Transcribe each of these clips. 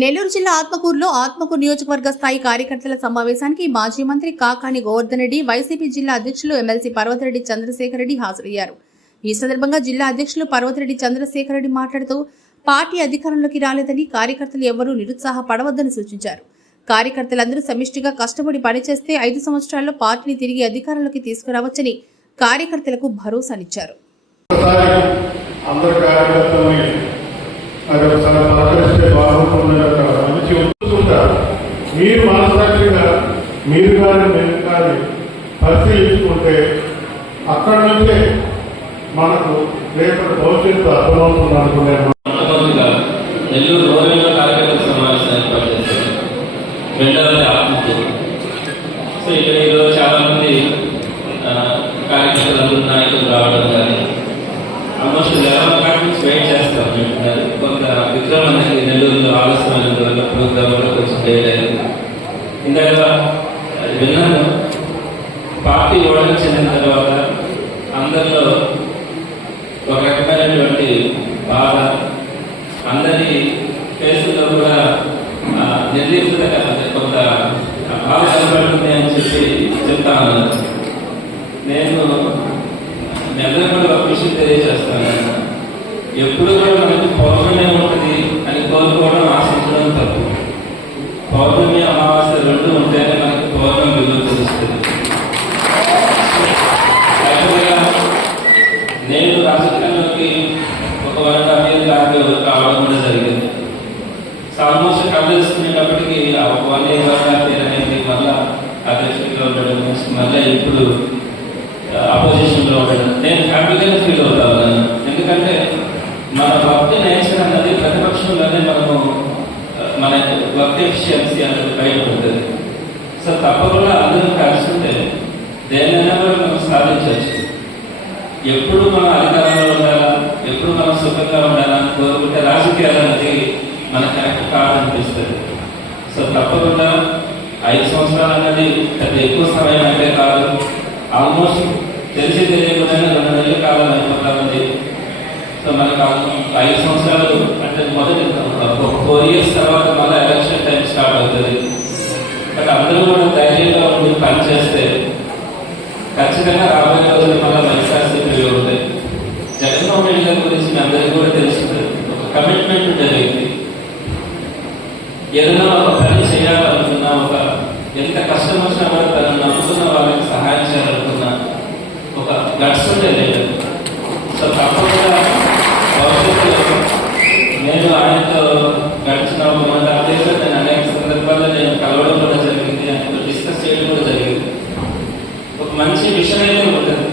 నెల్లూరు జిల్లా ఆత్మకూరులో ఆత్మకూరు నియోజకవర్గ స్థాయి కార్యకర్తల సమావేశానికి మాజీ మంత్రి కాకాని గోవర్ధన్ రెడ్డి, వైసీపీ జిల్లా అధ్యక్షులు ఎమ్మెల్సీ పర్వతరెడ్డి చంద్రశేఖర్ రెడ్డి హాజరయ్యారు. ఈ సందర్భంగా జిల్లా అధ్యక్షులు పర్వతరెడ్డి చంద్రశేఖర్ రెడ్డి మాట్లాడుతూ పార్టీ అధికారంలోకి రాలేదని కార్యకర్తలు ఎవరూ నిరుత్సాహపడవద్దని సూచించారు. కార్యకర్తలందరూ సమిష్టిగా కష్టపడి పనిచేస్తే 5 సంవత్సరాల్లో పార్టీని తిరిగి అధికారంలోకి తీసుకురావచ్చని కార్యకర్తలకు భరోసానిచ్చారు. మీరు మనసాక్షిగా మీరు కానీ మేము కానీ పరిశీలించుకుంటే అక్కడ నుంచే మనకు రేపటి భవిష్యత్తు అర్థమవుతుంది అనుకున్నాను. నెల్లూరు రోజుల్లో కార్యకర్తల సమావేశాన్ని ఏర్పాటు చేశారు. 2వ ఆత్మకూరు. సో ఇక్కడ ఈరోజు చాలా మంది కార్యకర్తలు నాయకులు రావడం కానీ ఆల్మోస్ట్ 11 కాంట్రీస్ వెయిట్ చేస్తాం. కొంత విక్రమ్ అనేది నెల్లూరులో ఆలస్యమైన ప్రోగ్రామ్ కూడా కొంచెం లేట్ అయింది. ఇందాక విన్నాను, పార్టీ ఓడలు చెందిన తర్వాత అందరిలో ఒక రకమైనటువంటి బాధ, అందరి కేసుల్లో కూడా నిర్దిష్టత కొంత బాధ కనబడుతుంది అని చెప్తా ఉన్నాను. నేను అందరూ కూడా ఒక విషయం తెలియజేస్తాను. ఎప్పుడు కూడా మనకి పౌర్ణమి ఉంటుంది అని కోరుకోవడం, ఆశించడం తప్పు. పౌర్ణమి అమావాస్య 2 ఉంటేనే మనకి పౌర్ణమి విలువ తెలుస్తుంది. నేను రాజకీయాల్లోకి ఒక 1.5 years రావడం కూడా జరిగింది. ఆల్మోస్ట్ కలుసుకునేటప్పటికి 1 year అనేది మళ్ళీ అధ్యక్షుడిగా ఉండడం, మళ్ళీ ఇప్పుడు అపోజిషన్లో ఉండడం నేను హ్యాపీగానే ఫీల్ అవుతా ఉన్నాను. ఎందుకంటే మన వర్క్ నేచర్ అన్నది ప్రతిపక్షంలోనే మనము మన వర్క్ ఎఫిషియన్సీ అనేది బయట ఉంటుంది. సో తప్పకుండా అందరూ కలిసి ఉంటే దేనైనా కూడా మనం సాధించవచ్చు. ఎప్పుడు మనం అధికారంలో ఉండాలా, ఎప్పుడు మనం సుఖంగా ఉండాలని కోరుకుంటే రాజకీయాలు అనేది మనకు కరెక్ట్ కాదనిపిస్తుంది. సో తప్పకుండా 5 సంవత్సరాలు అనేది పెద్ద ఎక్కువ సమయం అయితే కాదు. ఆల్మోస్ట్ తెలిసి తెలియకుండానే 2 నెలల కాలం అయిపోతా ఉంది. సో మనకు 5 సంవత్సరాలు అంటే మొదటి 4 years తర్వాత మళ్ళీ ఎలక్షన్ టైం స్టార్ట్ అవుతుంది. బట్ అందరూ కూడా ధైర్యంగా ఉండి పనిచేస్తే ఖచ్చితంగా రాబోయే రోజులు మళ్ళీ వైఎస్ఆర్సీపీ ఉంటాయి. జగన్మోహన్ రెడ్డి గారి గురించి మీ అందరికీ కూడా తెలుస్తుంది. ఒక కమిట్మెంట్ జరిగింది. ఏదైనా ఒక పని చేయాలనుకున్నా, ఒక ఎంత కష్టం వచ్చినా కూడా తనను నమ్ముకున్న వాళ్ళకి సహాయం చేయాలనుకున్నా ఒక గట్స్ ఉంటే లేదు. సో తప్పకుండా భవిష్యత్తులో నేను ఆయనతో గడిచిన నేను అనేక సందర్భాల్లో నేను కలవడం కూడా జరిగింది, ఆయనతో డిస్కస్ చేయడం కూడా జరిగింది. ఒక మంచి విషయం అయితే ఉంటుంది,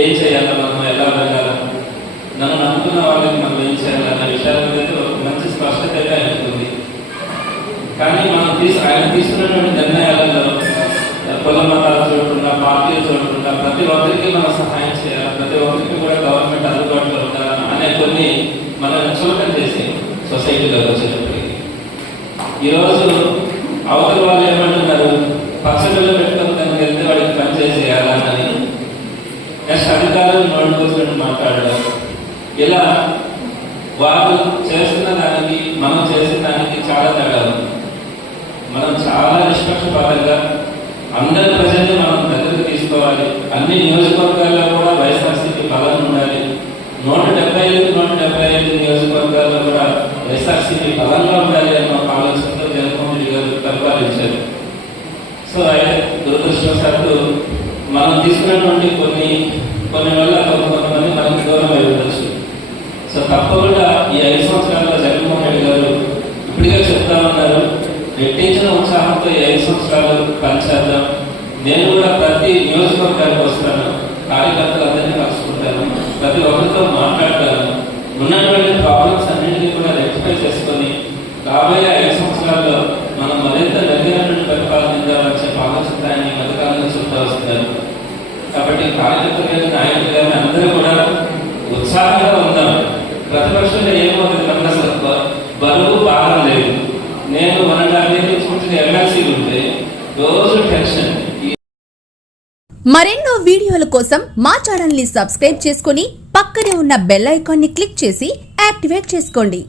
ఏం చేయాలో మనం, ఎలా వెళ్ళాలో, నన్ను నమ్ముకున్న వాళ్ళకి మనం ఏం చేయాలన్న విషయాల మీద ఒక మంచి స్పష్టత అయితే ఆయనకుంది. కానీ మనం ఆయన తీసుకున్నటువంటి నిర్ణయాలలో కుల మతాలు చూడకుండా, పార్టీలు చూడకుండా ప్రతి ఒక్కరికి మనం సహాయం చేయాలి, ప్రతి ఒక్కరికి కూడా గవర్నమెంట్ అందుబాటులో ఉండాలి అనే కొన్ని మనల్ని చులకన చేసి సొసైటీలోకి వచ్చేటప్పటికి ఈరోజు అవతల వాళ్ళు ఏమంటున్నారు, పచ్చడిలో పెట్టుకుని దానికి వెళ్తే వాడికి పని చేసేయాలని నెక్స్ట్ అధికారులు నోటుకొచ్చినట్టు మాట్లాడడం. ఇలా వాళ్ళు చేస్తున్న దానికి మనం చేసిన దానికి చాలా తేడా ఉంది. మనం చాలా నిష్పక్షపాతంగా అందరి ప్రజల్ని మనం దగ్గరకు తీసుకోవాలి. అన్ని నియోజకవర్గాల్లో కూడా వైఎస్ఆర్సీపీ బలం ఉండాలి. 175 నియోజకవర్గాల్లో కూడా వైఎస్ఆర్సీపీ బలంగా ఉండాలి అన్న ఒక ఆలోచనతో జగన్మోహన్ రెడ్డి గారు పరిపాలించారు. సో అయితే దురదృష్టవశాత్తు మనం తీసుకున్నటువంటి కొన్ని వల్ల కొంతమంది మనకి దూరం అయి ఉండొచ్చు. సో తప్పకుండా ఈ 5 సంవత్సరాల్లో జగన్మోహన్ రెడ్డి గారు ఇప్పటికే చెప్తా ఉన్నారు, రెట్టించిన ఉత్సాహంతో 5 సంవత్సరాలు పనిచేద్దాం. నేను కూడా ప్రతి నియోజకవర్గానికి వస్తాను, కార్యకర్తలందరినీ కలుసుకుంటాను, ప్రతి ఒక్కరితో మాట్లాడతాను, ఉన్నటువంటి ప్రాబ్లమ్స్ అన్నింటినీ కూడా రెక్టిఫై చేసుకొని రాబోయే 5 సంవత్సరాల్లో మనం మరింత మెరుగైనటువంటి పరిపాలన వచ్చే ఆలోచన ఆయన ఈ మధ్యకాలంలో చెప్తా వస్తున్నారు. కాబట్టి కార్యకర్తలు కానీ నాయకులు కానీ అందరూ కూడా ఉత్సాహంగా ఉందాం. ప్రతిపక్షంలో ఏమవుతుంది, అసలు బరువు భారం లేదు. నేను 1.5 years ఎమ్మెల్సీలు ఉంటే రోజు టెన్షన్. మరెన్నో వీడియోల కోసం మా ఛానల్ ని సబ్స్క్రైబ్ చేసుకుని పక్కనే ఉన్న బెల్ ఐకాన్ ని క్లిక్ చేసి యాక్టివేట్ చేసుకోండి.